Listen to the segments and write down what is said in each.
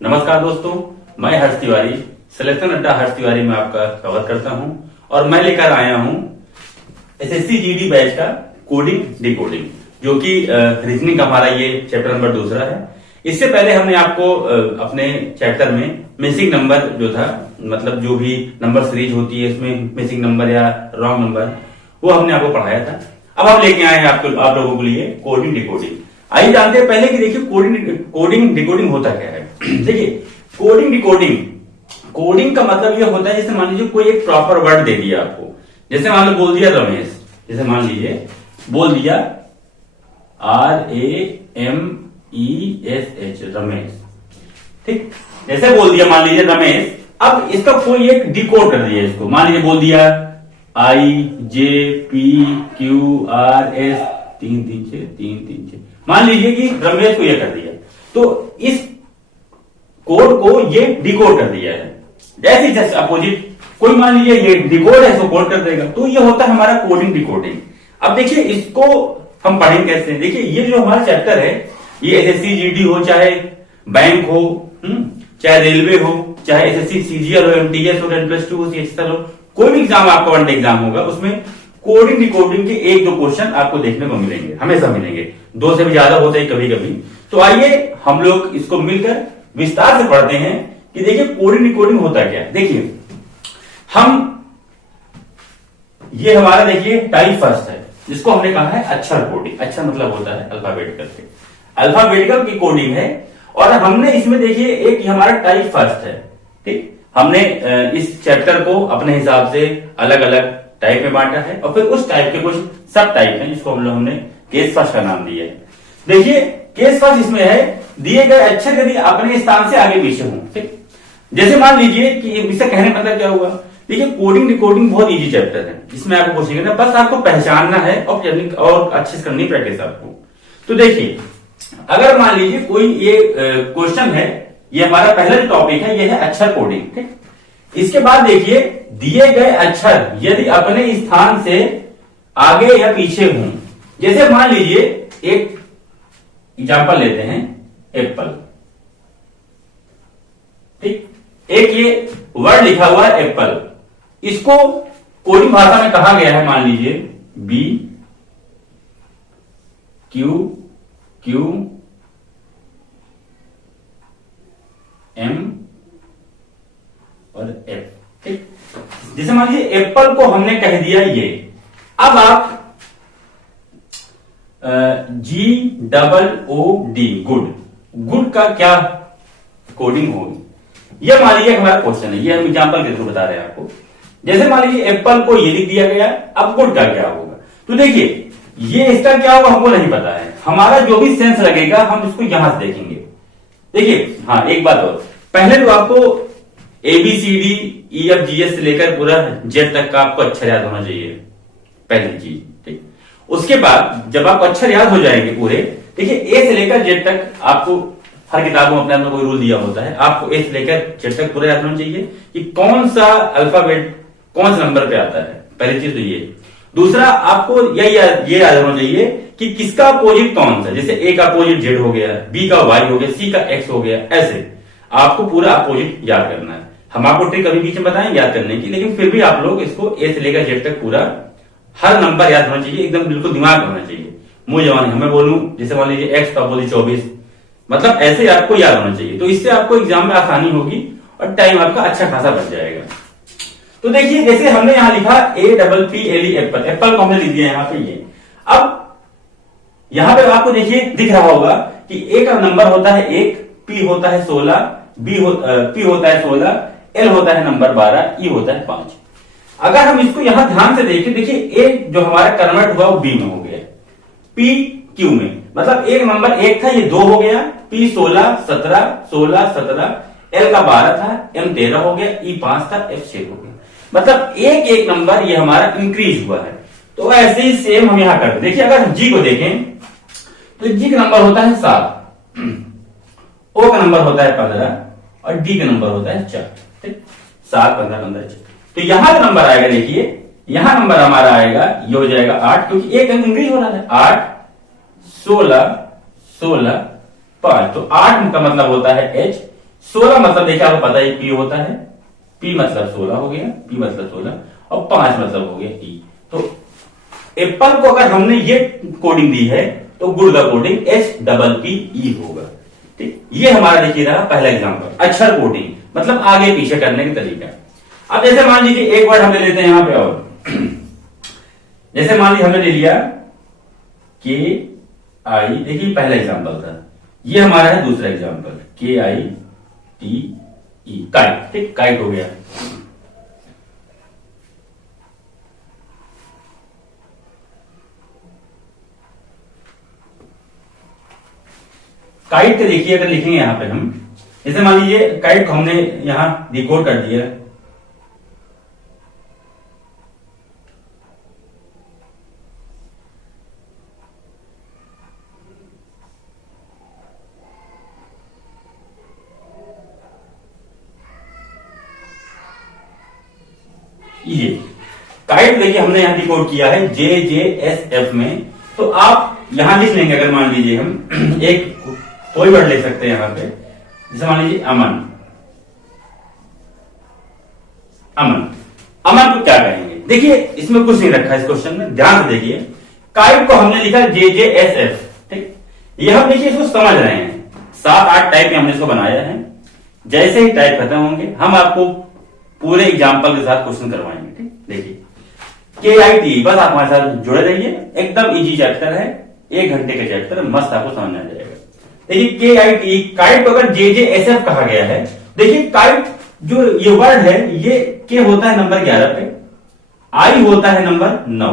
नमस्कार दोस्तों, मैं हर्ष तिवारी सिलेक्शन अड्डा हर्ष तिवारी में आपका स्वागत करता हूं और मैं लेकर आया हूं एसएससी जीडी बैच का कोडिंग डिकोडिंग, जो कि रीजनिंग का हमारा ये चैप्टर नंबर 2 है। इससे पहले हमने आपको अपने चैप्टर में मिसिंग नंबर जो था, मतलब जो भी नंबर सीरीज होती है इसमें मिसिंग नंबर या रॉन्ग नंबर, वो हमने आपको पढ़ाया था। अब हम लेके आए हैं आप लोगों के लिए कोडिंग डिकोडिंग। आइए जानते हैं पहले कि देखिए कोडिंग डिकोडिंग होता क्या है। देखिए कोडिंग का मतलब ये होता है, जैसे मान लीजिए कोई एक प्रॉपर वर्ड दे दिया आपको, जैसे मान लो बोल दिया रमेश, जैसे मान लीजिए बोल दिया RAMESH रमेश, ठीक, जैसे बोल दिया मान लीजिए रमेश। अब इसका कोई एक डिकोड कर दिया इसको, मान लीजिए बोल दिया IJPQRS 336 मान लीजिए कि रमेश को ये कर दिया, तो इस कोड को ये डिकोड कर दिया है। जैसे जस्ट अपोजिट कोई मान लीजिए ये डिकोड है, इसको कोड कर देगा, तो ये होता है हमारा कोडिंग डिकोडिंग। अब देखिए इसको हम पढ़ेंगे कैसे। देखिए ये जो हमारा चैप्टर है, ये एसएससी जीडी हो, चाहे बैंक हो, चाहे रेलवे हो, चाहे एसएससी सीजीएल हो, एमटीएस हो, 10+2 हो, सीएचएसएल हो, कोई भी एग्जाम आपका वन डे एग्जाम होगा, उसमें कोडिंग डिकोडिंग के 1-2 क्वेश्चन आपको देखने को मिलेंगे, हमेशा मिलेंगे, 2 से भी ज्यादा होते हैं कभी कभी। तो आइए हम लोग इसको मिलकर विस्तार से पढ़ते हैं कि देखिए कोडिंग डिकोडिंग होता क्या है। देखिए ये हमारा देखिए टाइप फर्स्ट है, जिसको हमने कहा है अक्षर कोडिंग। अक्षर मतलब होता है अल्फाबेटिकल की कोडिंग है। और हमने इसमें देखिए एक हमारा टाइप फर्स्ट है, ठीक, हमने इस चैप्टर को अपने हिसाब से अलग अलग टाइप में बांटा है, और फिर उस टाइप के कुछ सब टाइप हैं, जिसको हमने केस फर्स्ट का नाम दिया है। देखिए केस फर्स्ट इसमें है दिए गए अक्षर यदि अपने स्थान से आगे पीछे हों, ठीक, जैसे मान लीजिए कि इससे कहने मतलब क्या हुआ। देखिए कोडिंग डिकोडिंग बहुत इजी चैप्टर है, इसमें आपको कुछ नहीं करना, बस आपको पहचानना है और अच्छे से करनी प्रैक्टिस आपको। तो देखिए अगर मान लीजिए कोई ये क्वेश्चन है, ये हमारा पहला जो टॉपिक है, ये है अक्षर कोडिंग, ठीक। इसके बाद देखिए दिए गए अक्षर यदि अपने स्थान से आगे या पीछे हों, जैसे मान लीजिए एक एग्जाम्पल लेते हैं, एप्पल, ठीक, एक ये वर्ड लिखा हुआ है एप्पल, इसको कोडिंग भाषा में कहा गया है, मान लीजिए BQQM और F, ठीक। जैसे मान लीजिए एप्पल को हमने कह दिया ये, अब आप GOOD गुड का क्या कोडिंग होगी, ये मान लीजिए हमारा क्वेश्चन है, ये हम एग्जांपल के थ्रू बता रहे हैं आपको। जैसे मान लीजिए एप्पल को ये लिख दिया गया, अब गुड का क्या होगा। तो देखिए ये इसका क्या होगा हमको नहीं पता है, हमारा जो भी सेंस लगेगा हम इसको यहां से देखेंगे। देखिए हाँ एक बात और, पहले तो आपको ABCDEFGH से लेकर पूरा जेड तक का आपको अक्षर याद होना चाहिए, पहली चीज, ठीक। उसके बाद जब आप अक्षर याद हो जाएंगे पूरे, देखिए ए से लेकर जेड तक आपको हर किताबों में अपने अपना कोई रूल दिया होता है, आपको ए से लेकर जेड तक पूरा याद होना चाहिए कि कौन सा अल्फाबेट कौन से नंबर पे आता है, पहली चीज तो ये। दूसरा आपको ये याद होना चाहिए कि किसका अपोजिट कौन सा, जैसे ए का अपोजिट जेड हो गया, बी का वाई हो गया, सी का एक्स हो गया, ऐसे आपको पूरा अपोजिट याद करना है। हम आपको ट्रिक अभी बीच में बताएंगे याद करने की, लेकिन फिर भी आप लोग इसको ए से लेकर जेड तक पूरा हर नंबर याद होना चाहिए, एकदम बिल्कुल दिमाग होना चाहिए। मुंह जवानी हमें बोलूं, जैसे मान लीजिए एक्स का बोली 24, मतलब ऐसे आपको याद होना चाहिए, तो इससे आपको एग्जाम में आसानी होगी और टाइम आपका अच्छा खासा बच जाएगा। तो देखिए जैसे हमने यहां लिखा APPLE एप्पल, एप्पल को हमने लिख दिया यहां पे ये। अब यहां पे आपको देखिए दिख रहा होगा कि ए का नंबर होता है 1, P होता है 16, P होता है 16, L होता है नंबर 12, E होता है 5। अगर हम इसको यहां ध्यान से देखें, देखिए ए जो हमारा कन्वर्ट हुआ वो बी में हो गया, P Q में, मतलब एक नंबर 1 था, ये 2 हो गया, P 16 17 16 17, L का 12 था, M 13 हो गया, E 5 था, F 6 हो गया, मतलब एक नंबर ये हमारा इंक्रीज हुआ है। तो ऐसे ही सेम हम यहां करते, देखिए अगर हम G को देखें तो G का नंबर होता है 7, O का नंबर होता है 15 और D का नंबर होता है 4, ठीक, 7 15 15 4। तो यहां का नंबर आएगा, देखिए यहां नंबर हमारा आएगा, ये हो जाएगा 8, क्योंकि एक अंक इंक्रीज हो रहा है, 8 16 16 5। तो 8 का मतलब होता है H, 16 मतलब देखिए आपको पता है पी होता है, पी मतलब 16 हो गया, पी मतलब 16 और 5 मतलब हो गया ई। तो एप्पल को अगर हमने ये कोडिंग दी है तो गुड़ का कोडिंग HPPE होगा। ठीक, ये हमारा देखिए रहा पहला एग्जांपल, अक्षर कोडिंग मतलब आगे पीछे करने का तरीका। अब जैसे मान लीजिए एक वर्ड हम ले लेते हैं यहां पे, और जैसे मान लीजिए हमने ले लिया KI, देखिए पहला एग्जांपल था, ये हमारा है दूसरा एग्जांपल KITE, काइट। ठीक, काइट हो गया। काइट को देखिए अगर लिखेंगे यहां पे हम, जैसे मान लीजिए काइट को हमने यहां डिकोड कर दिया, ये काइट देखिए हमने यहां डिकोड किया है JJSF में। तो आप यहां लिख लेंगे, अगर मान लीजिए हम एक कोई वर्ड ले सकते हैं यहां पे, जैसे मान लीजिए अमन। अमन, अमन को क्या कहेंगे? देखिए इसमें कुछ नहीं रखा है इस क्वेश्चन में, ध्यान से देखिए। काइट को हमने लिखा JJSF। ठीक, ये हम देखिए इसको समझ रहे हैं, 7-8 टाइप में हमने इसको बनाया है। जैसे ही टाइप खत्म होंगे हम आपको पूरे एग्जाम्पल के साथ क्वेश्चन करवाएंगे। ठीक, देखिए KIT, बस आप हमारे साथ जुड़े रहिए, एकदम इजी चैप्टर है, 1 घंटे का चैप्टर, मस्त आपको समझ आ जाएगा। देखिए KIT, काइट को अगर JJSF कहा गया है, देखिए काइट जो ये वर्ड है ये के होता है नंबर 11 पे, आई होता है नंबर 9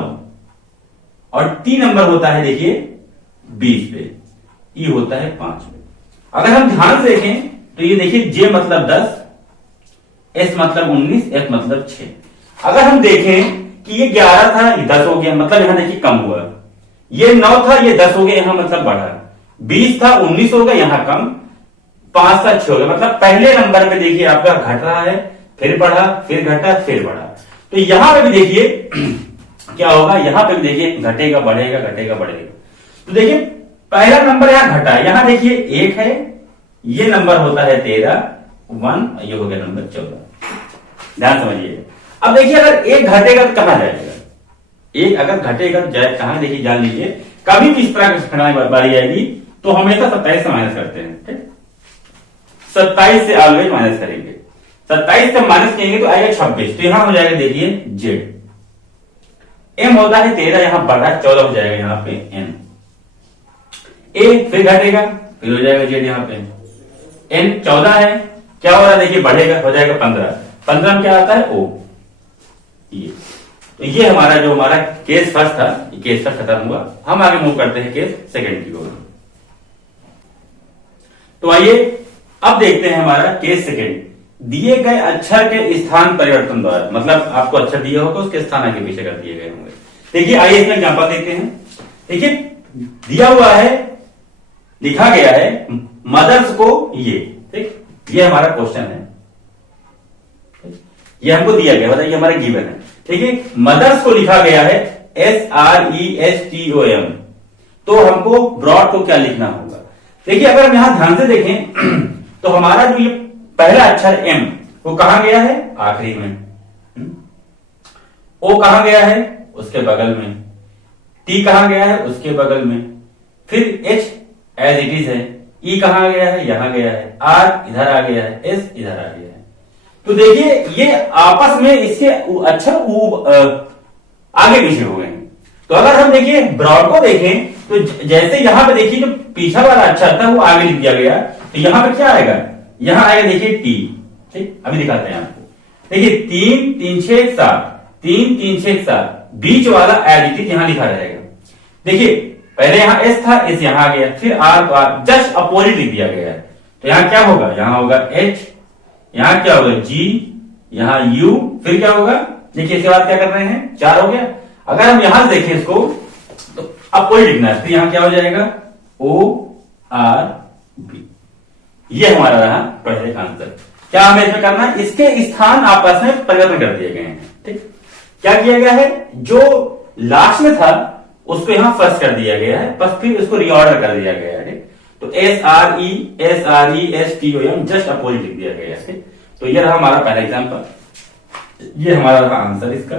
और टी नंबर होता है देखिए 20 पे, ई होता है 5 पे। अगर हम ध्यान से देखें तो ये देखिए जे मतलब 10, एस मतलब 19, एफ मतलब 6। अगर हम देखें कि ये 11 था, ये 10 हो गया, मतलब यहां देखिए कम हुआ। ये 9 था, ये 10 हो गया, यहां मतलब बढ़ा। 20 था, 19 हो गया, यहां कम। 5 था, 6 हो गया, मतलब पहले नंबर पे देखिए आपका घट रहा है, फिर बढ़ा, फिर घटा, फिर बढ़ा। तो यहां पे भी देखिए क्या होगा, यहां पे भी देखिए घटेगा बढ़ेगा, घटेगा बढ़ेगा। तो देखिए पहला नंबर यहां घटा, यहां देखिए 1 है, ये नंबर होता है 13, 1, ये हो गया नंबर 14। ध्यान समझिए। अब देखिए अगर 1 घटेगा तो कहां जाएगा, 1 अगर घटेगा तो जाए कहां, देखिए जान लीजिए कभी भी इस तरह की बारी आएगी तो हमेशा 27 से माइनस करते हैं। ठीक, 27 से ऑलवेज माइनस करेंगे, 27 से माइनस करेंगे तो आएगा 26। तो यहां हो जाएगा देखिए जेड। एम होता है 13, यहां बढ़ा 14 हो जाएगा यहां पे एन। ए फिर घटेगा, फिर हो जाएगा जेड यहां पे। एन 14 है, क्या हो रहा है देखिए बढ़ेगा, हो जाएगा 15। 15 में क्या आता है ओ। ये तो ये हमारा जो हमारा केस फर्स्ट था, ये केस फर्स्ट खत्म हुआ। हम आगे मूव करते हैं केस सेकेंड की ओर। तो आइए अब देखते हैं हमारा केस सेकेंड। दिए गए अक्षर के स्थान परिवर्तन द्वारा, मतलब आपको अक्षर दिया होगा उसके स्थान आगे पीछे कर दिए गए होंगे। देखिए आइए इसमें एग्जांपल देखते हैं। देखिए दिया हुआ है, लिखा गया है मदर्स को ये। ठीक, ये हमारा क्वेश्चन है, ये हमको दिया गया, मतलब ये हमारा गिवन है। ठीक है, मदर्स को लिखा गया है SRESTOM। तो हमको ब्रॉड को क्या लिखना होगा? देखिए अगर हम यहां ध्यान से देखें तो हमारा जो ये पहला अक्षर M वो कहां गया है, आखिरी में। O कहां गया है, उसके बगल में। T कहां गया है, उसके बगल में। फिर H एज इट इज है। E कहां गया है, यहां गया है। R इधर आ गया है, S इधर आ गया है। तो देखिए ये आपस में इसके अक्षर आगे पीछे हो गए। तो अगर हम देखिए ब्रॉड को देखें तो जैसे यहां पे देखिए जो पीछा वाला अक्षर था वो आगे लिख दिया गया, तो यहां पे क्या आएगा, यहां आएगा देखिए टी। ठीक, अभी दिखाते हैं आपको। देखिए 3 3 6 7, 3 3 6 7, बीच वाला एज इट इज यहां लिखा रहेगा। देखिए पहले यहां एस था, एस यहां आ गया, फिर आर, तो आर जस्ट अपोजिट लिख दिया गया है। तो यहां क्या होगा, यहां होगा एच, यहां क्या होगा जी, यहां यू, फिर क्या होगा, देखिए इसके बाद क्या कर रहे हैं, 4 हो गया। अगर हम यहां से देखें इसको तो अपोजिट लिखना है, तो यहां क्या हो जाएगा ओ आर बी। ये हमारा रहा पहले का आंसर। क्या हमें इसमें करना है, इसके स्थान आपस में परिवर्तन कर दिए गए हैं। ठीक, क्या किया गया है, जो लास्ट में था उसको यहां फर्स्ट कर दिया गया है, बस फिर उसको रीऑर्डर कर दिया गया है। ठीक, तो SRESTOM जस्ट अपोजिट लिख दिया गया है। तो ये रहा हमारा पहला एग्जांपल, ये हमारा रहा आंसर इसका।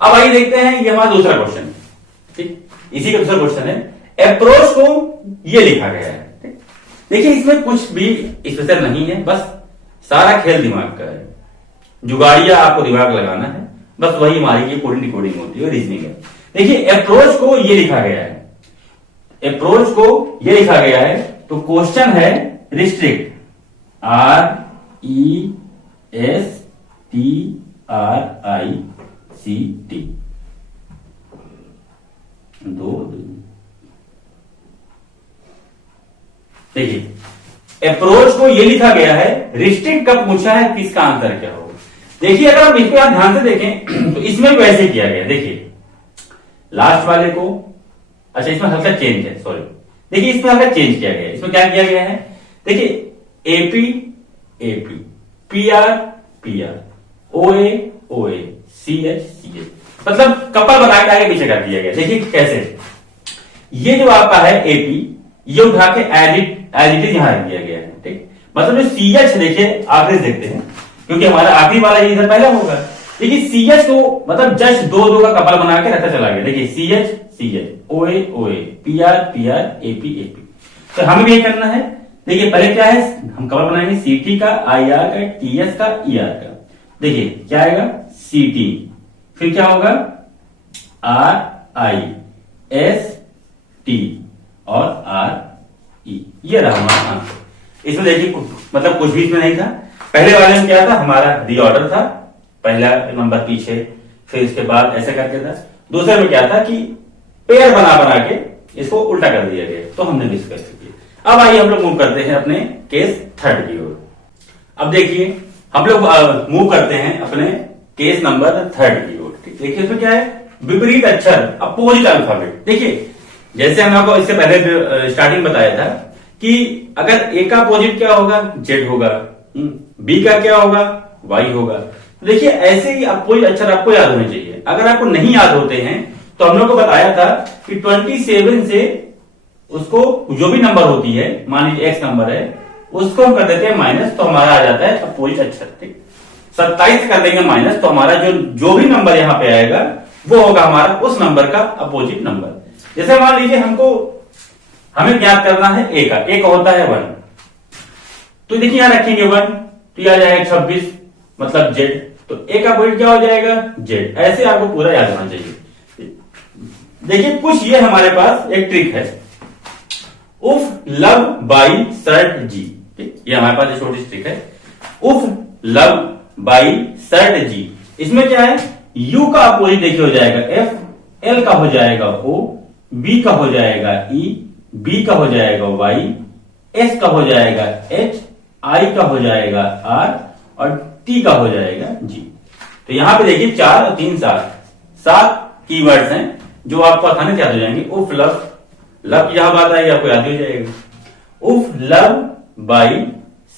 अब आइए देखते हैं, ये हमारा दूसरा क्वेश्चन, ठीक, इसी का दूसरा क्वेश्चन है। अप्रोच को ये लिखा गया है, ठीक। देखिए इसमें कुछ भी स्पेशल नहीं है, बस सारा खेल दिमाग का है, जुगाड़िया आपको दिमाग लगाना है, बस वही हमारी ये कोडिंग डिकोडिंग होती है, रीजनिंग है। देखिए अप्रोच को ये लिखा गया है, अप्रोच को ये लिखा गया है, तो क्वेश्चन है रिस्ट्रिक्ट, RESTRICT, दो। देखिए अप्रोच को ये लिखा गया है, रिस्ट्रिक्ट कब पूछा है, किसका आंसर क्या होगा। देखिए अगर आप इसको आप ध्यान से देखें तो इसमें भी वैसे किया गया, देखिए लास्ट वाले को, अच्छा इसमें हल्का चेंज है, सॉरी, देखिए इसमें हल्का चेंज किया गया है। इसमें क्या किया गया है, देखिए AP AP, PR PR, OA OA, CH CH, मतलब कपल बना के आगे पीछे कर दिया गया। देखिए कैसे, ये जो आपका है AP, ये उठा के एज इट इज यहां रख दिया गया है, ठीक। मतलब जो CH देखिए आखिरी देखते हैं, क्योंकि हमारा आखिरी वाला इधर पहला होगा। देखिए CH को मतलब जस्ट दो दो का कपल बना के रखता चला गया। देखिए CH CH, OA OA, PR PR, AP AP। तो हमें भी ये करना है। देखिए पहले क्या है, हम कपल बनाएंगे CT का, IR का, TS का, ER का। देखिए क्या आएगा, CT, फिर क्या होगा RIST और RE, ये रहा हमारा आंसर। इसमें देखिए मतलब कुछ भी इसमें नहीं था। पहले वाले में क्या था, हमारा रीऑर्डर था, पहला नंबर पीछे, फिर इसके बाद ऐसे करके था। दूसरे में क्या था कि पेयर बना बना के इसको उल्टा कर दिया गया, तो हमने डिस्कस किया। अब आइए हम लोग मूव करते हैं अपने केस थर्ड की ओर। अब देखिए हम लोग मूव करते हैं अपने केस नंबर थर्ड की ओर, ठीक। देखिए इसमें क्या है, विपरीत अक्षर, अपोजिट अल्फाबेट। देखिए जैसे हमने आपको इससे पहले स्टार्टिंग बताया था कि अगर ए का अपोजिट क्या होगा, जेड होगा, बी का क्या होगा, वाई होगा। देखिए ऐसे ही अपोजिट अक्षर आपको याद होने चाहिए। अगर आपको नहीं याद होते हैं तो हम लोग को बताया था कि 27 से उसको जो भी नंबर होती है, मान लीजिए एक्स नंबर है, उसको हम कर देते हैं माइनस, तो हमारा आ जाता है अपोजिट अक्षर, ठीक। 27 कर देंगे माइनस, तो हमारा जो भी नंबर यहां पे आएगा वो होगा हमारा उस नंबर का अपोजिट नंबर। जैसे मान लीजिए हमें ज्ञात करना है ए का होता है 1, तो देखिए यहां रखेंगे 1, तो यह आ जाएगा 26, मतलब जेड, तो ए का अपोजिट क्या हो जाएगा, जेड। ऐसे आपको पूरा याद होना चाहिए। देखिए कुछ ये हमारे पास एक ट्रिक है, उफ लव बाई शर्ट जी, ठीक। ये हमारे पास एक छोटी ट्रिक है, उफ लव बाई शर्ट जी। इसमें क्या है, यू का अपोजिट देखिए हो जाएगा एफ, एल का हो जाएगा ओ, बी का हो जाएगा ई, बी का हो जाएगा वाई, एस का हो जाएगा एच, आई का हो जाएगा आर और टी का हो जाएगा जी। तो यहां पे देखिए 4 और 3 7 कीवर्ड्स हैं जो आपको आसानी से याद हो जाएंगे। उफ लव, लव की जहां बात आएगी आपको याद हो जाएगा, उफ लव बाई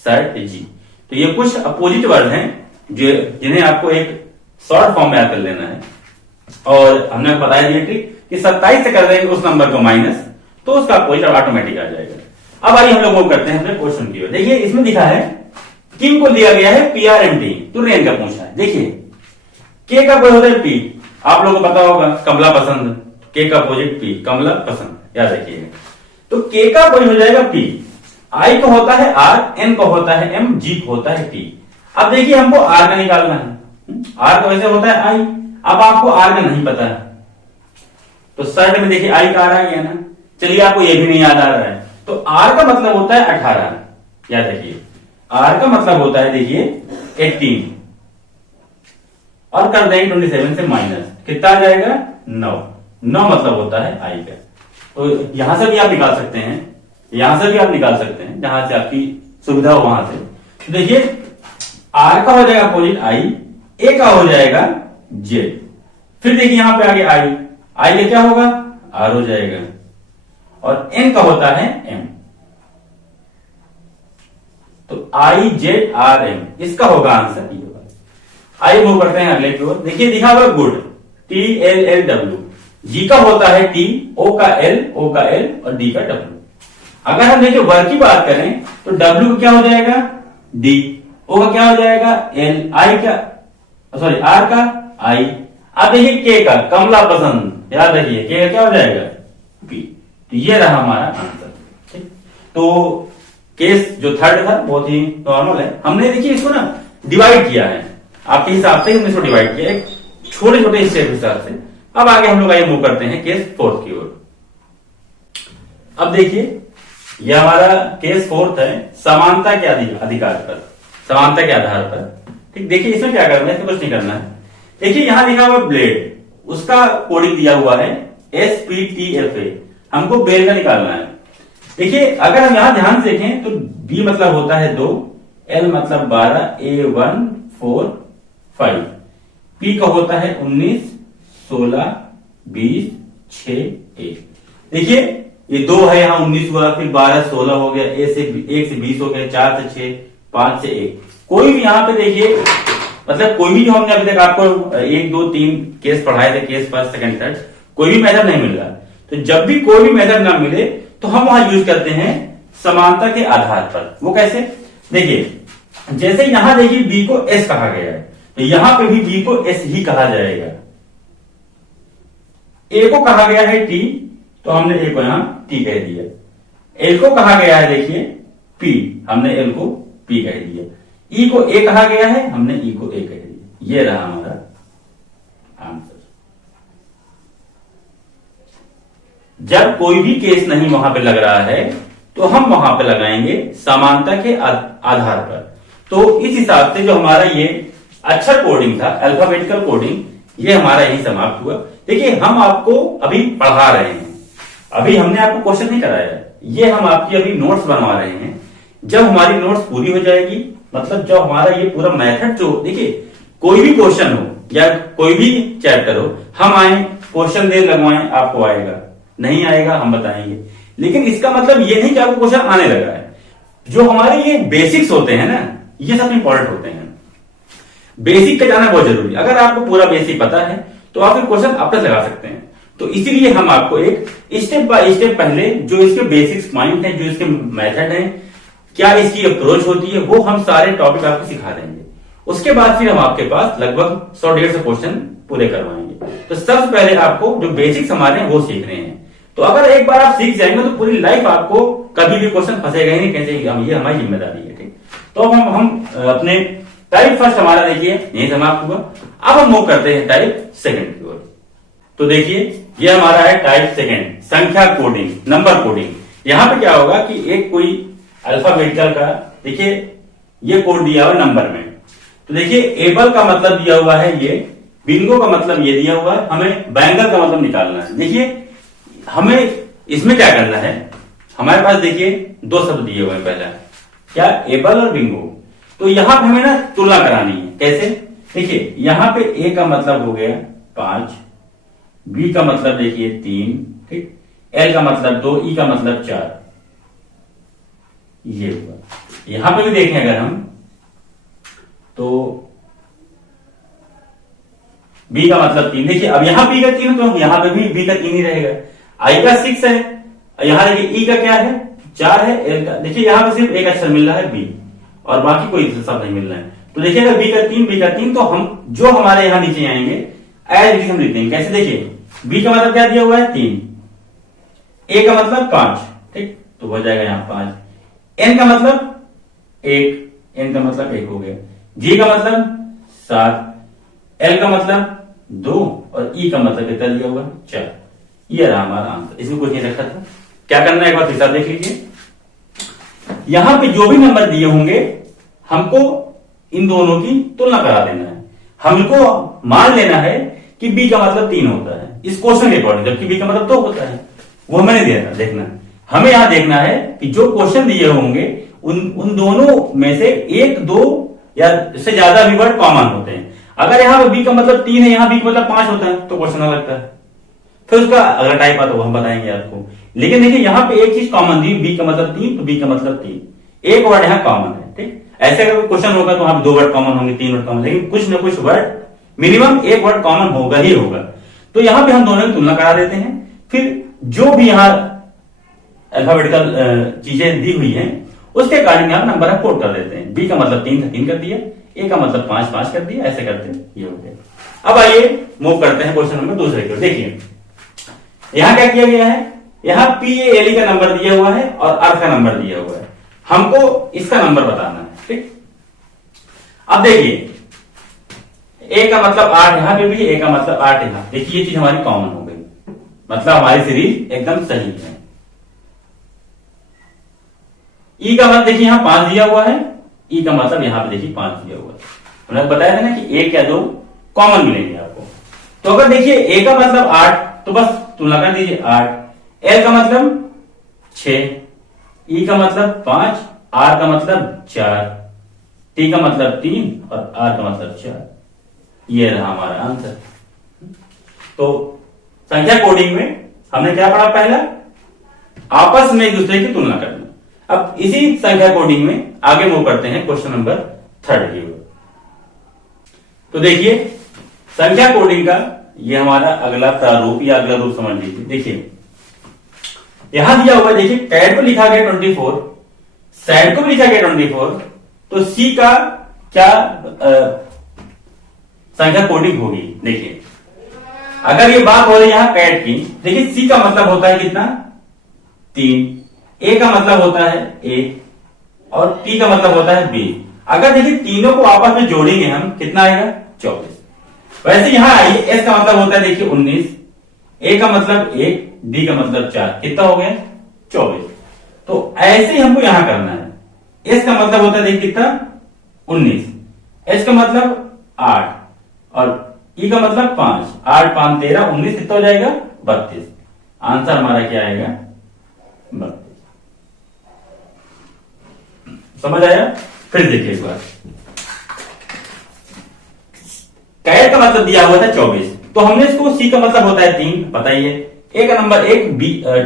शर्ट जी। तो ये कुछ अपोजिट वर्ड हैं जिन्हें आपको एक शॉर्ट फॉर्म में याद कर लेना है। और हमने बताया ये ट्रिक कि 27 से कर देंगे उस नंबर को माइनस, तो उसका अपोजिट ऑटोमेटिक आ जाएगा। अब आइए हम लोग वो करते हैं अपने क्वेश्चन की ओर। देखिए इसमें लिखा है किम को दिया गया है PRMT, तो रेन का पूछा है। देखिए के का अपोजिट होता है पी, आप लोगों को पता होगा कमला पसंद, के का अपोजिट पी, कमला पसंद, याद रखिएगा। तो के का अपोजिट हो जाएगा पी, आई को होता है आर, एन को होता है एम, जी को होता है टी। अब देखिए हमको आर का निकालना है, आर तो वैसे होता है आई, अब आपको आर का नहीं पता है, तो शर्ट में देखिए आई का आर आ गया ना। चलिए आपको ये भी नहीं याद आ रहा है, तो आर का मतलब होता है 18, याद रखिए। आर का मतलब होता है देखिए 18, और कर देंगे 27 से माइनस, कितना आ जाएगा 9 मतलब होता है आई का। तो यहां से भी आप निकाल सकते हैं, यहां से भी आप निकाल सकते हैं, जहां से आपकी सुविधा हो वहां से। तो देखिए आर का हो जाएगा अपोजिट आई, ए का हो जाएगा जेड, फिर देखिए यहां पे आगे आई का क्या होगा, आर हो जाएगा, और एन का होता है एम, तो आई जेड आर एम, इसका होगा आंसर ये होगा। आइए मूव करते हैं अगले की ओर। देखिए लिखा हुआ good, T L L W, G का होता है टी, ओ का एल और डी का डब्ल्यू। अगर हम देखिए वर्ग की बात करें तो W का क्या हो जाएगा D, O का क्या हो जाएगा L, I का सॉरी R का I। अब देखिए K का कमला पसंद, याद रखिए K का क्या हो जाएगा P। तो ये रहा हमारा आंसर। ठीक, तो केस जो थर्ड था बहुत ही नॉर्मल है। हमने देखिए इसको ना डिवाइड किया है, आपके हिसाब से हमने इसको डिवाइड किया है छोटे छोटे हिस्से के हिसाब से। अब आगे हम लोग आइए मूव करते हैं केस फोर्थ की ओर। अब देखिए यह हमारा केस फोर्थ है समानता के अधिकार पर, समानता के आधार पर। ठीक, देखिए इसमें क्या करना है, इसमें कुछ नहीं करना है। देखिए यहां लिखा हुआ ब्लेड, उसका कोडिंग दिया हुआ है SPTFA, हमको बेल का निकालना है। देखिए अगर हम यहां ध्यान से देखें तो B मतलब होता है 2, L मतलब 12, A1 4 5, P का होता है 19 16 20 6 1। देखिए ये 2 है, यहाँ 19 हुआ, फिर 12 16 हो गया, A से 1 से 20 हो गया, 4 से 6 5 से 1। कोई भी यहाँ पे देखिए मतलब कोई भी जो हमने अभी तक आपको 1 2 3 केस पढ़ाए थे, केस फर्स्ट सेकंड थर्ड, कोई भी मेथड नहीं मिल रहा। तो जब भी कोई भी मेथड ना मिले तो हम वहां यूज करते हैं समानता के आधार पर। वो कैसे, देखिए जैसे यहां देखिए B को S कहा गया है, तो यहां पे भी B को S ही कहा जाएगा। A को कहा गया है T, तो हमने A को यहां T कह दिया। L को कहा गया है देखिए P, हमने L को P कह दिया। E को A कहा गया है, हमने E को A कह दिया। ये रहा हमारा आंसर। जब कोई भी केस नहीं वहां पे लग रहा है तो हम वहां पे लगाएंगे समानता के आधार पर। तो इस हिसाब से जो हमारा ये अक्षर कोडिंग था, अल्फाबेटिकल कोडिंग, ये हमारा यही समाप्त हुआ। देखिए हम आपको अभी पढ़ा रहे हैं, अभी हमने आपको क्वेश्चन नहीं कराया है, ये हम आपकी अभी नोट्स बनवा रहे हैं। जब हमारी नोट्स पूरी हो जाएगी, मतलब जब हमारा ये पूरा मेथड जो, देखिए कोई भी क्वेश्चन हो या कोई भी चैप्टर हो, हम आए क्वेश्चन दे लगवाएं, आपको आएगा, नहीं आएगा हम बताएंगे। लेकिन इसका मतलब ये नहीं कि आपको क्वेश्चन आने लगा है। जो हमारे ये बेसिक्स होते हैं ना, ये सब इंपॉर्टेंट होते हैं। बेसिक का जाना बहुत जरूरी है। अगर आपको पूरा बेसिक पता है तो आप फिर क्वेश्चन अपने लगा सकते हैं। तो इसीलिए हम आपको एक स्टेप बाय स्टेप पहले जो इसके बेसिक्स पॉइंट है, जो इसके मेथड है, क्या इसकी अप्रोच होती है, वो हम सारे टॉपिक आपको सिखा देंगे। उसके बाद फिर हम आपके पास लगभग 100-150 क्वेश्चन पूरे करवाएंगे। तो सबसे पहले आपको जो बेसिक्स हमारे हैं वो सीखने हैं। तो अगर एक बार आप सीख जाएंगे तो पूरी लाइफ आपको कभी भी क्वेश्चन फंसेगा ही नहीं, कैसे, ये हमारी जिम्मेदारी है। ठीक, तो हम अपने टाइप फर्स्ट हमारा देखिए यही समाप्त हुआ। अब हम मूव करते हैं टाइप सेकंड की ओर। तो देखिए ये हमारा है टाइप सेकंड, संख्या कोडिंग, नंबर कोडिंग। यहां पे क्या होगा कि एक कोई अल्फाबेटिकल का, देखिए ये कोड दिया हुआ नंबर में। तो देखिए एबल का मतलब दिया हुआ है ये, बिंगो का मतलब ये दिया हुआ है, हमें बैंगल का मतलब निकालना है। देखिए हमें इसमें क्या करना है, हमारे पास देखिए 2 शब्द दिए हुए हैं, पहला क्या एबल और बिंगो। तो यहां पे हमें ना तुलना करानी है। कैसे, देखिए यहां पे ए का मतलब हो गया 5, बी का मतलब देखिए 3, ठीक, एल का मतलब 2, ई का मतलब 4, ये हुआ। यहां पे भी देखें अगर हम तो बी का मतलब 3, देखिए अब यहां बी का 3 तो यहां पे भी बी का 3 ही रहेगा। आई का 6 है, यहां देखिए ई का क्या है 4 है, एल का देखिए यहां पे सिर्फ एक अक्षर मिल रहा है बी, और बाकी कोई शब्द नहीं मिल रहा है। तो देखिए अगर बी का 3 तो हम जो हमारे यहां नीचे आएंगे एज इट इज हम लिख देंगे। कैसे, देखिए बी का मतलब क्या दिया हुआ है 3, ए का मतलब 5, ठीक, तो हो जाएगा यहां 5, एन का मतलब 1, एन का मतलब 1 हो गया, जी का मतलब 7, एल का मतलब 2 और ई का मतलब कितना दिया हुआ 4। ये रहा हमारा आंसर, इसमें कुछ नहीं रखा था। क्या करना है एक बार फिर से देख लीजिए, यहां पे जो भी नंबर दिए होंगे हमको इन दोनों की तुलना करा देना है। हमको मान लेना है कि बी का मतलब 3 होता है इस क्वेश्चन के अकॉर्डिंग, जबकि बी का मतलब 2 होता है। वो हमें नहीं देना, देखना हमें यहां देखना है कि जो क्वेश्चन दिए होंगे उन दोनों में से 1 2 या इससे ज्यादा भी वर्ड कॉमन होते हैं। अगर यहां बी का मतलब 3 है, यहां बी का मतलब 5 होता है तो क्वेश्चन अलग लगता है। फिर उसका अगला टाइप आता है वो हम बताएंगे आपको। लेकिन देखिए यहां पे एक चीज कॉमन दी, बी का मतलब 3 तो बी का मतलब 3, एक वर्ड यहां कॉमन है। ठीक, ऐसे अगर क्वेश्चन होगा तो वहां पे 2 वर्ड कॉमन होंगे, 3 वर्ड कॉमन, लेकिन कुछ ना कुछ वर्ड मिनिमम एक वर्ड कॉमन होगा ही होगा। तो यहां पे हम दोनों की तुलना करा देते हैं। फिर जो भी यहां अल्फाबेटिकल चीजें दी हुई हैं, उसके अकॉर्डिंग आप नंबर आप कोड कर देते हैं। बी का मतलब 3 था, 3 कर दिया, ए का मतलब 5, 5 कर दिया, ऐसे करते ये हो गया। अब आइए मूव करते हैं क्वेश्चन नंबर दूसरे की ओर। देखिए यहां क्या किया गया है, यहां PALE का नंबर दिया हुआ है और अर्थ का नंबर दिया हुआ है, हमको इसका नंबर बताना है। ठीक, अब देखिए ए का मतलब 8 यहां पे भी, ए का मतलब 8 यहां। देखिए ये चीज हमारी कॉमन हो गई, मतलब हमारी सीरीज एकदम सही है। ई का मतलब देखिए यहां 5 दिया हुआ है, ई का मतलब यहां पे देखिए 5 दिया हुआ है। हमने बताया था ना कि एक या दो कॉमन मिलेंगे आपको। तो अगर देखिए ए का मतलब 8 तो बस तुलना कर दीजिए 8, एल का मतलब 6, ई का मतलब 5, आर का मतलब 4, टी का मतलब 3 और आर का मतलब 4। ये रहा हमारा आंसर। तो संख्या कोडिंग में हमने क्या पढ़ा, पहला आपस में एक दूसरे की तुलना करना। अब इसी संख्या कोडिंग में आगे मूव करते हैं क्वेश्चन नंबर 3 की ओर। तो देखिए संख्या कोडिंग का ये हमारा अगला प्रारूप या अगला रूप समझ लीजिए। देखिए यहां दिया हुआ है, देखिए कैट को लिखा गया 24, सैड को भी लिखा गया 24, तो सी का क्या संख्या कोडिंग होगी। देखिए अगर ये बात हो रही है यहां कैट की, देखिए सी का मतलब होता है कितना 3, ए का मतलब होता है 1 और टी का मतलब होता है 20। अगर देखिए तीनों को आपस में जोड़ेंगे हम, कितना आएगा 24। वैसे यहां आइए एस का मतलब होता है देखिए 19, ए का मतलब 1, डी का मतलब 4, कितना हो गया 24। तो ऐसे ही हमको यहां करना है। एस का मतलब होता है देखिए कितना 19, एच का मतलब 8 और ई का मतलब 5, 8 5 13 19, कितना हो जाएगा 32। आंसर हमारा क्या आएगा 32। समझ आया? फिर देखिए एक बार, कैट का मतलब दिया हुआ था 24, तो हमने इसको सी का मतलब होता है 3, बताइए, ए का नंबर 1,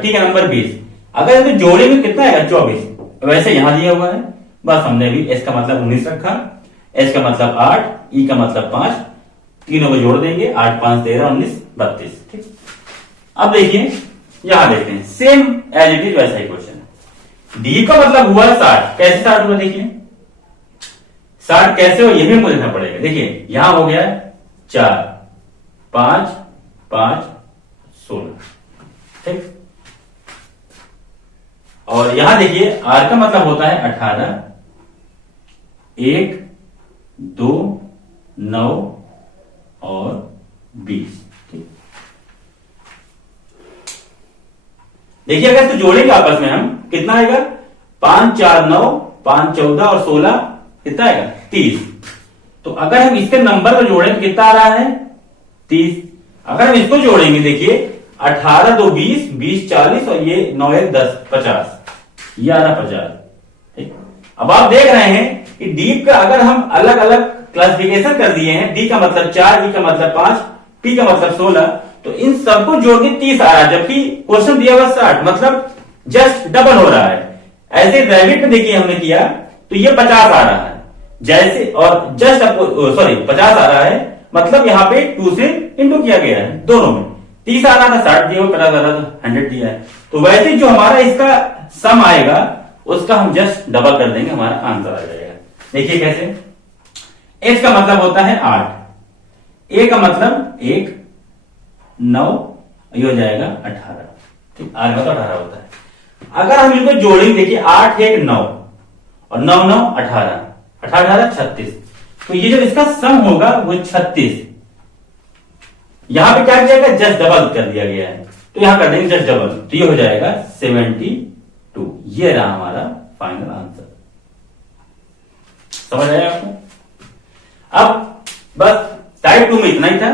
टी का नंबर 20। अगर इसको जोड़ेंगे कितना आएगा 24। वैसे यहां दिया हुआ है, बस हमने भी एस का मतलब 19 रखा, एच का मतलब 8, ई का मतलब 5, तीनों को जोड़ देंगे 8 5 13 19 32। ठीक, अब देखिए यहां देखते हैं सेम एज इट इज वैसा ही क्वेश्चन। डी का मतलब हुआ 60, कैसे 60 हुआ देखिए, 60 कैसे हो ये भी हमको देखना पड़ेगा। देखिए यहां हो गया 4 5 5 16, ठीक, और यहां देखिए आर का मतलब होता है 18, 1 2 9 और 20। ठीक, देखिए अगर इसको जोड़ेंगे आपस में हम, कितना आएगा 5 4 9 5 14 और 16, कितना आएगा 30। तो अगर हम इसके नंबर को जोड़ें कितना आ रहा है 30। अगर हम इसको जोड़ेंगे देखिए 18 2 20 20 40 और ये 9 1 10 50, ये आ रहा 50। ठीक, अब आप देख रहे हैं कि डीप का अगर हम अलग अलग क्लासिफिकेशन कर दिए हैं, डी का मतलब 4, ई का मतलब 5, टी का मतलब 16, तो इन सबको जोड़ के 30 आ रहा है, जबकि क्वेश्चन दिया हुआ 60, मतलब जस्ट डबल हो रहा है। ऐसे रैबिट में देखिए हमने किया तो ये 50 आ रहा है जैसे, और जस्ट आपको सॉरी 50 आ रहा है, मतलब यहां पे 2 से इंटू किया गया है दोनों में। 30 आ रहा था 60 दिया, 50 आ रहा था 100 दिया है, तो वैसे जो हमारा इसका सम आएगा उसका हम जस्ट डबल कर देंगे, हमारा आंसर आ जाएगा। देखिए कैसे, एच का मतलब होता है 8, ए का मतलब 1 9, ये हो जाएगा 18। ठीक, आर का तो 18 होता है। अगर हम इनको जोड़ेंगे देखिए 8 1 9 और 9 9 18, 18 36, तो ये जो इसका सम होगा वो 36। यहां पे क्या किया गया, जस्ट डबल कर दिया गया है, तो यहां कर देंगे जस्ट डबल, तो ये हो जाएगा 72। ये रहा हमारा फाइनल आंसर। समझ आया आपको? अब बस टाइप 2 में इतना ही था।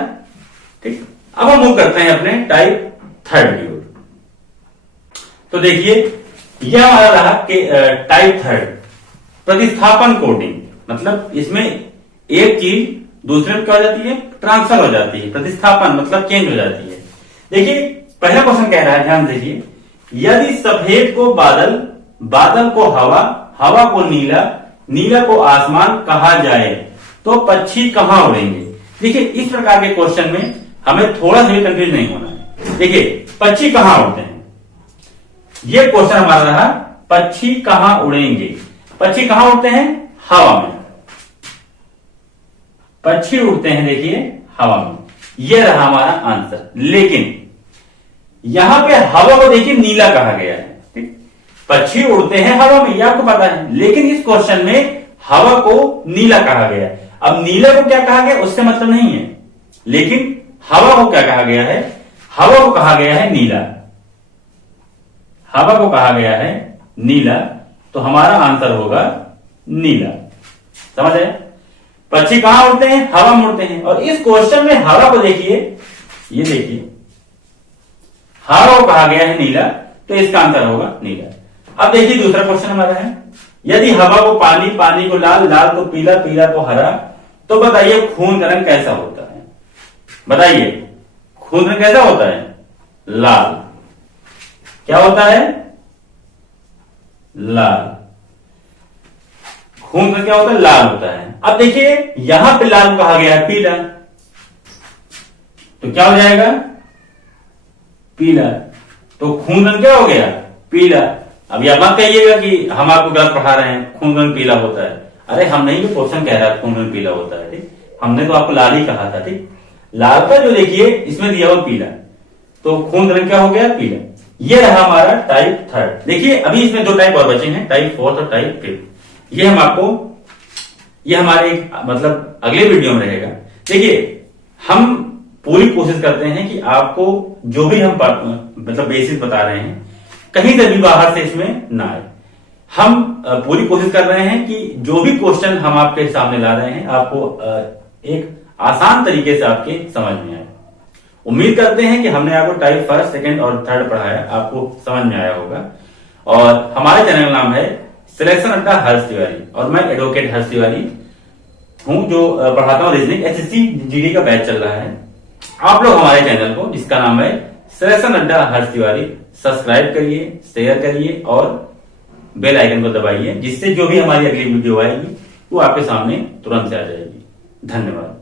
ठीक, अब हम मूव करते हैं अपने टाइप 3 की ओर। तो देखिए यह हमारा रहा कि टाइप 3 प्रतिस्थापन कोडिंग, मतलब इसमें एक चीज दूसरे में क्या हो जाती है, ट्रांसफर हो जाती है। प्रतिस्थापन मतलब चेंज हो जाती है। देखिए पहला क्वेश्चन कह रहा है, ध्यान दीजिए, यदि सफेद को बादल, बादल को हवा, हवा को नीला, नीला को आसमान कहा जाए तो पक्षी कहां उड़ेंगे। देखिए इस प्रकार के क्वेश्चन में हमें थोड़ा सा भी कंफ्यूज नहीं होना है। देखिए पक्षी कहां उड़ते हैं, ये क्वेश्चन हमारा रहा, पक्षी कहां उड़ेंगे। पक्षी कहां उड़ते हैं? हवा में। पक्षी उड़ते हैं देखिए हवा में, यह रहा हमारा आंसर। लेकिन यहां पे हवा को देखिए नीला कहा गया है, ठीक? पक्षी उड़ते हैं हवा में, यह आपको पता है, लेकिन इस क्वेश्चन में हवा को नीला कहा गया है। अब नीला को क्या कहा गया उससे मतलब नहीं है, लेकिन हवा को क्या कहा गया है? हवा को कहा गया है नीला। हवा को कहा गया है नीला, तो हमारा आंसर होगा नीला। समझ आए? पक्षी कहां उड़ते हैं? हवा में उड़ते हैं। और इस क्वेश्चन में हवा को देखिए, ये देखिए हवा को कहा गया है नीला, तो इसका आंसर होगा नीला। अब देखिए दूसरा क्वेश्चन हमारा है, यदि हवा को पानी, पानी को लाल, लाल को पीला, पीला को हरा, तो बताइए खून का रंग कैसा होता है? बताइए खून रंग कैसा होता है? लाल। क्या होता है? लाल। खून रंग क्या होता है? लाल होता है। अब देखिए यहां पे लाल कहा गया है पीला, तो क्या हो जाएगा? पीला। तो खून रंग क्या हो गया? पीला। अब यह मत कहिएगा कि हम आपको गलत पढ़ा रहे हैं, खून रंग पीला होता है। अरे हम नहीं, जो क्वेश्चन कह रहा है खून रंग पीला होता है, ठीक? हमने तो आपको लाल ही कहा था, ठीक? लाल का जो देखिए इसमें दिया हुआ पीला, तो खून रंग क्या हो गया? पीला। ये रहा हमारा टाइप थर्ड। देखिए अभी इसमें दो टाइप और बचे हैं, टाइप फोर्थ और टाइप फिफ्थ। ये हम आपको, ये हमारे मतलब अगले वीडियो में रहेगा। देखिए हम पूरी कोशिश करते हैं कि आपको जो भी हम मतलब बेसिक बता रहे हैं, कहीं से भी बाहर से इसमें ना आए। हम पूरी कोशिश कर रहे हैं कि जो भी क्वेश्चन हम आपके सामने ला रहे हैं, आपको एक आसान तरीके से आपके समझ में आए। उम्मीद करते हैं कि हमने आपको टाइप फर्स्ट, सेकंड और थर्ड पढ़ाया, आपको समझ में आया होगा। और हमारे चैनल का नाम है सिलेक्शन अड्डा हर्ष तिवारी, और मैं एडवोकेट हर्ष तिवारी हूं, जो पढ़ाता हूं रीजनिंग। एसएससी जीडी का बैच चल रहा है। आप लोग हमारे चैनल को, जिसका नाम है सिलेक्शन अड्डा हर्ष तिवारी, सब्सक्राइब करिए, शेयर करिए और बेल आइकन को दबाइए, जिससे जो भी हमारी अगली वीडियो आएगी वो आपके सामने तुरंत से आ जाएगी। धन्यवाद।